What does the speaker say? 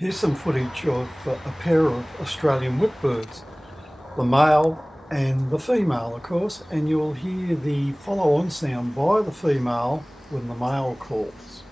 Here's some footage of a pair of Australian whipbirds, the male and the female, of course, and you'll hear the follow-on sound by the female when the male calls.